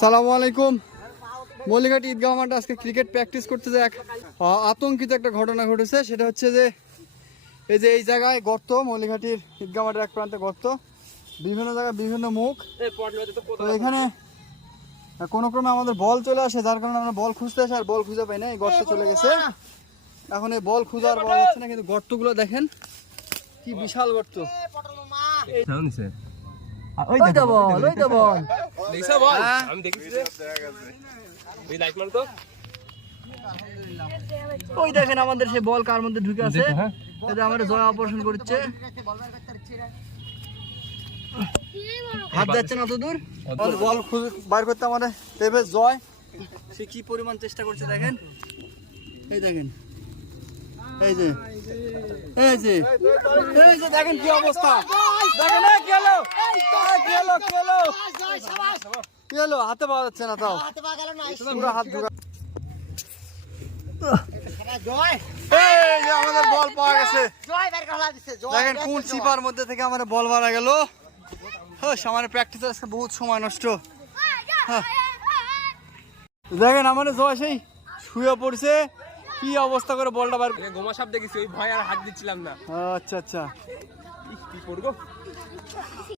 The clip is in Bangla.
সালামু আলাইকুম। মল্লিঘাট ঈদগাহ মাঠে আজকে ক্রিকেট প্র্যাকটিস করতে যে এক আতঙ্কিত একটা ঘটনা ঘটেছে সেটা হচ্ছে যে এই যে এই জায়গায় গর্ত মল্লিঘাটির ঈদগাহ মাঠের এক প্রান্তে গর্ত বিভিন্ন জায়গায় বিভিন্ন মুখ। তো এখানে কোনো ক্রমে আমাদের বল চলে আসে যার কারণে আমরা বল খুঁজতে আসে আর বল খুঁজে পাই না এই গর্ত চলে গেছে। এখন এই বল খুঁজার পাওয়া যাচ্ছে না কিন্তু গর্তগুলো দেখেন কি বিশাল গর্ত। ওই তো বল ওই তো বল। হ্যাঁ। আমি দেখেছি। এই লাইট মারো তো। ওই দেখেন আমাদের সেই বল কার মধ্যে ঢুকে আছে। হ্যাঁ। এটা আমাদের জয় অপারেশন করছে। হাত যাচ্ছে না অত দূর বল খুঁজে বার করতে আমাদের দেবে জয়। সে কি পরিমাণ চেষ্টা করছে দেখেন? এই দেখেন। এই যে। এই যে। এই যে দেখেন কি অবস্থা। দেখেন এই কি হলো হাতে পাওয়া যাচ্ছে না তাও। পুরো হাত আমাদের বল পাওয়া গেছে। দেখেন কোন চিপার মধ্যে থেকে আমার বল মারা গেল। হ্যাঁ সামান্য প্র্যাকটিস আজকে বহুত সময় নষ্ট। হ্যাঁ। দেখেন আমাদের জয় সেই শুয়ে পড়ছে। কি অবস্থা করে বলটা বার গোমা সাপ দেখেছি ওই ভয় আর হাত দিচ্ছিলাম না। আচ্ছা আচ্ছা। কি করব?